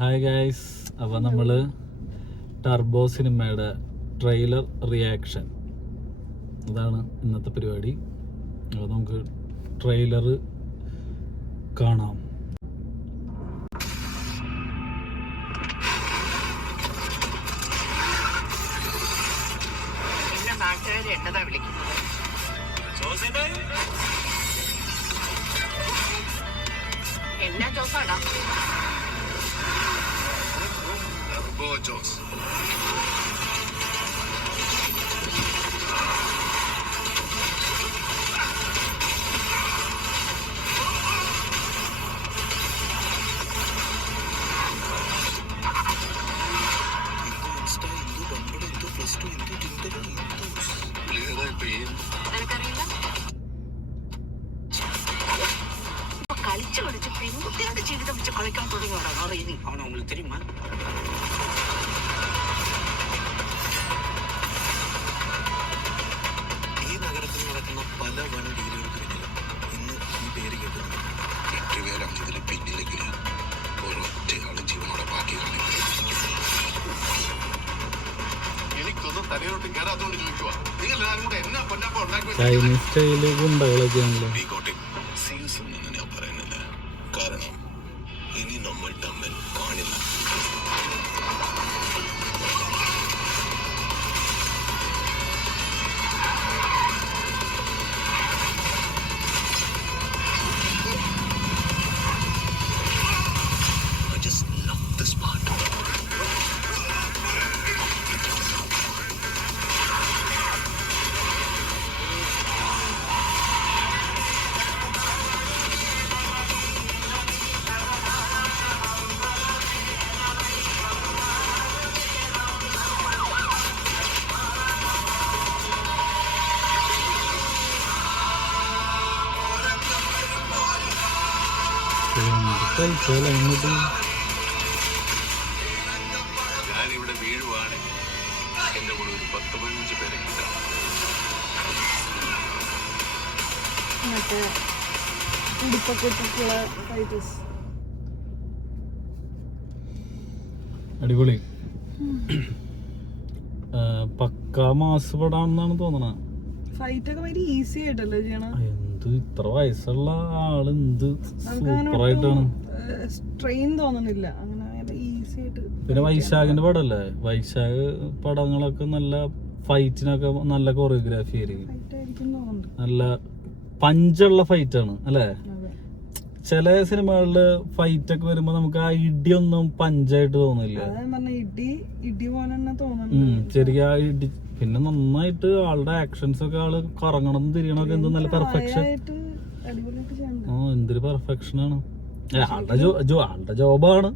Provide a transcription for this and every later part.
Hi guys, അപ്പോൾ നമ്മൾ turbo സിനിമയുടെ ട്രെയിലർ റിയാക്ഷൻ, അതാണ് ഇന്നത്തെ പരിപാടി. അപ്പോൾ നമുക്ക് ട്രെയിലർ കാണാം. എന്നതാ വിളിക്കുന്നത്? എന്നാ ജോസാടാ? ജോസ് കളിച്ചു കളിച്ച് പെൺകുട്ടികളുടെ ജീവിതം വെച്ച് കളിക്കാൻ തുടങ്ങിയോടാ അറിയുന്നു. അവനെ உங்களுக்கு தெரியுமா? ഈ നഗരത്തിൽ നടക്കുന്ന പല വൻ ഡീലുകൾക്ക് പിന്നിലും ഇന്ന് ഈ പേര് കേൾക്കുന്നത് 8 പേർ 5 പിന്നിലെങ്കിൽ ഒരൊറ്റയാളും ജീവനോടെ ബാക്കി കാണില്ല. എനിക്കൊന്നും തലയോട്ട് കയറാത്തോണ്ട് ചോദിക്കുക, നിങ്ങൾ എല്ലാവരും കൂടെ എന്നാ പൊന്നപ്പ ഉണ്ടാക്കി ചൈനീസ് സ്റ്റൈല് ഗുണ്ടകളൊക്കെയാണല്ലോ. സീൻസ് ഒന്നും ഞാൻ പറയുന്നില്ല, കാരണം ഇനി നമ്മൾ തമ്മിൽ കാണില്ല. I just love this part. ഞാനിവിടെ വീഴുവാണ്, എന്റെ കൂടെ ഒരു 10-15 പേരെ കിട്ടാം. അടിപൊളി, പക്കാ മാസ് പടാണെന്നാണ് തോന്നണ. ഫൈറ്റ് ഒക്കെ ഭയങ്കര ഈസി ആയിട്ടല്ലേ ചെയ്യണം. എന്ത് ഇത്ര വയസ്സുള്ള ആള് എന്ത് സൂപ്പറായിട്ടാണ്. സ്ട്രെയിൻ തോന്നുന്നില്ല, അങ്ങനെ ഈസി ആയിട്ട്. പിന്നെ വൈശാഖിന്റെ പടല്ലേ, വൈശാഖ് പടങ്ങളൊക്കെ നല്ല ഫൈറ്റിനൊക്കെ നല്ല കൊറിയോഗ്രാഫി ആയിരിക്കും, ഫൈറ്റ് ആയിരിക്കും തോന്നുന്നുണ്ട്. നല്ല പഞ്ചുള്ള ഫൈറ്റാണ് അല്ലേ. അതെ. ചില സിനിമകളില് ഫൈറ്റ് ഒക്കെ വരുമ്പോ നമുക്ക് ആ ഇടിയൊന്നും പഞ്ചായിട്ട് തോന്നില്ല. അതാ പറഞ്ഞ ഇടി പോലെ തന്നെ തോന്നുന്നുണ്ട് ശരിക്കും ആ ഇടി. പിന്നെ നന്നായിട്ട് ആളുടെ ആക്ഷൻസ് ഒക്കെ, ആള് കറങ്ങണം തിരിയണൊക്കെ എന്ത് നല്ല പെർഫെക്ഷൻ. അടിപൊളിയായിട്ട് ചെയ്യണം. എന്തൊരു പെർഫെക്ഷനാണ്. ആളുടെ ജോബാണ്,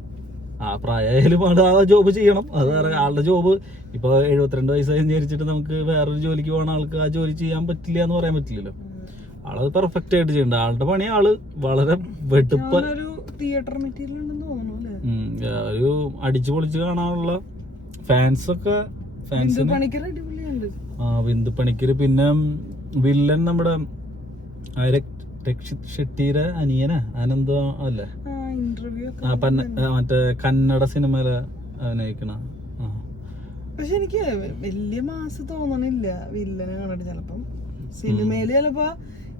ആ പ്രായമായാലും ആള് ആ ജോബ് ചെയ്യണം. അത് ആളുടെ ജോബ്. ഇപ്പൊ 72 വയസ്സായി വിചാരിച്ചിട്ട് നമുക്ക് വേറൊരു ജോലിക്ക് പോകണ ആൾക്ക് ആ ജോലി ചെയ്യാൻ പറ്റില്ല എന്ന് പറയാൻ പറ്റില്ലല്ലോ. ആളത് പെർഫെക്റ്റ് ആയിട്ട് ചെയ്യണ്ട. ആളുടെ പണി ആള് വളരെ വെടുപ്പ്. തിയേറ്റർ മെറ്റീരിയൽ ഉണ്ടെന്ന് തോന്നുന്നു അല്ലേ. ഒരു അടിച്ചു പൊളിച്ച് കാണാനുള്ള ഫാൻസൊക്കെ. അടിപൊളിയുണ്ട്. ബിന്ദു പണിക്കര്. പിന്നെ വില്ലൻ നമ്മുടെ രക്ഷിത് ഷെട്ടിയുടെ അനിയനാ അനന്തോ അല്ലേ, മറ്റേ കന്നഡ സിനിമയില് അഭിനയിക്കണ. പക്ഷെ എനിക്ക് വലിയ മാസ് തോന്നണില്ല വില്ലനെ കണ്ടിട്ട്. ചിലപ്പം സിനിമയില് ചിലപ്പോ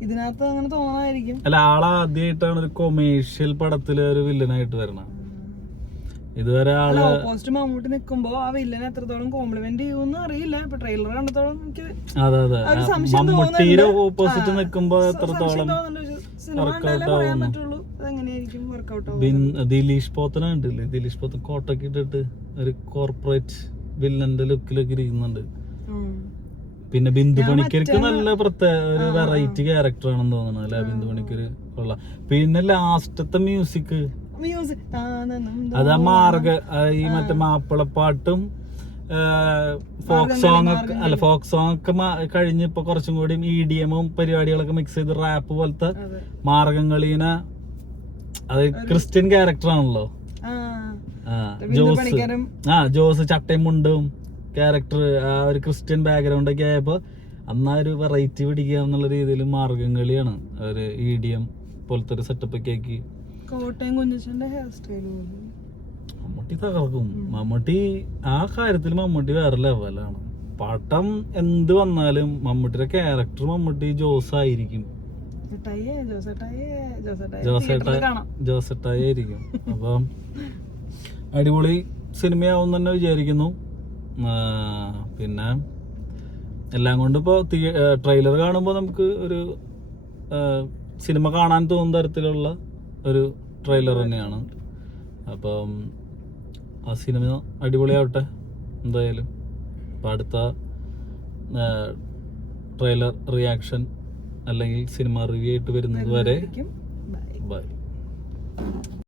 ഇതിനകത്ത് അങ്ങനെ തോന്നണായിരിക്കും. അല്ല, ആളാദ്യമായിട്ടാണ് ഒരു കൊമേഴ്ഷ്യൽ പടത്തില് ഒരു വില്ലനായിട്ട് വരണം. ഇതുവരെ ആള് ഓപ്പോസിറ്റ് മമ്മൂട്ടി നിക്കുമ്പോ ആ വില്ലനെ എത്രത്തോളം കോംപ്ലിമെന്റ് ചെയ്യുമെന്ന് അറിയില്ല. ഇപ്പൊ ട്രെയിലർ കണ്ടത്തോളം എനിക്ക് അതെ മമ്മൂട്ടിയുടെ ഓപ്പോസിറ്റ് നിക്കുമ്പോ എത്രത്തോളം ദിലീഷ് പോത്തന ഉണ്ടല്ലേ, ദിലീഷ് പോത്തൻ കോട്ടൊക്കെ ഇട്ടിട്ട് ഒരു കോർപ്പറേറ്റ് വില്ലന്റെ ലുക്കിലൊക്കെ ഇരിക്കുന്നുണ്ട്. പിന്നെ ബിന്ദു പണിക്കർക്ക് നല്ല പ്രത്യേക ഒരു വെറൈറ്റി ക്യാരക്ടർ ആണെന്ന് തോന്നണം അല്ലെ ബിന്ദു പണിക്കര് കൊള്ളാം. പിന്നെ ലാസ്റ്റത്തെ മ്യൂസിക്, അതാ മാർഗ, ഈ മറ്റേ മാപ്പിളപ്പാട്ടും ഫോക്ക് സോങ് ഒക്കെ അല്ല, ഫോക്ക് സോങ് ഒക്കെ കഴിഞ്ഞ് ഇപ്പൊ കുറച്ചും കൂടി EDM പരിപാടികളൊക്കെ മിക്സ് ചെയ്ത് റാപ്പ് പോലത്തെ മാർഗംകളീനെ. അത് ക്രിസ്ത്യൻ ക്യാരക്ടർ ആണല്ലോ. ജോസ് ചട്ടയും മുണ്ടും ക്യാരക്ടർ, ആ ഒരു ക്രിസ്ത്യൻ ബാക്ക്ഗ്രൗണ്ട് ഒക്കെ ആയപ്പോ അന്നാ ഒരു വെറൈറ്റി പിടിക്കുക എന്നുള്ള രീതിയിൽ മാർഗംകളിയാണ് ഒരു EDM പോലത്തെ ഒരു സെറ്റപ്പ് ഒക്കെ ആക്കി. കോട്ടയം കുഞ്ഞച്ചന്റെ ഹെയർ സ്റ്റൈൽ മമ്മൂട്ടി തകർക്കും. മമ്മൂട്ടി ആ കാര്യത്തിൽ മമ്മൂട്ടി വേറെ ലെവലാണ്. പടം എന്ത് വന്നാലും മമ്മൂട്ടിയുടെ ക്യാരക്ടർ മമ്മൂട്ടി ജോസായിരിക്കും, ജോസേട്ടായി ആയിരിക്കും. അപ്പം അടിപൊളി സിനിമയാവും തന്നെ വിചാരിക്കുന്നു. പിന്നെ എല്ലാം കൊണ്ട് ഇപ്പോൾ ട്രെയിലർ കാണുമ്പോൾ നമുക്ക് ഒരു സിനിമ കാണാൻ തോന്നുന്ന തരത്തിലുള്ള ഒരു ട്രെയിലർ തന്നെയാണ്. അപ്പം ആ സിനിമ അടിപൊളിയാവട്ടെ എന്തായാലും. അപ്പം അടുത്ത ട്രെയിലർ റിയാക്ഷൻ അല്ലെങ്കിൽ സിനിമ റിവ്യൂ ആയിട്ട് വരുന്നത് വരെ ബൈ.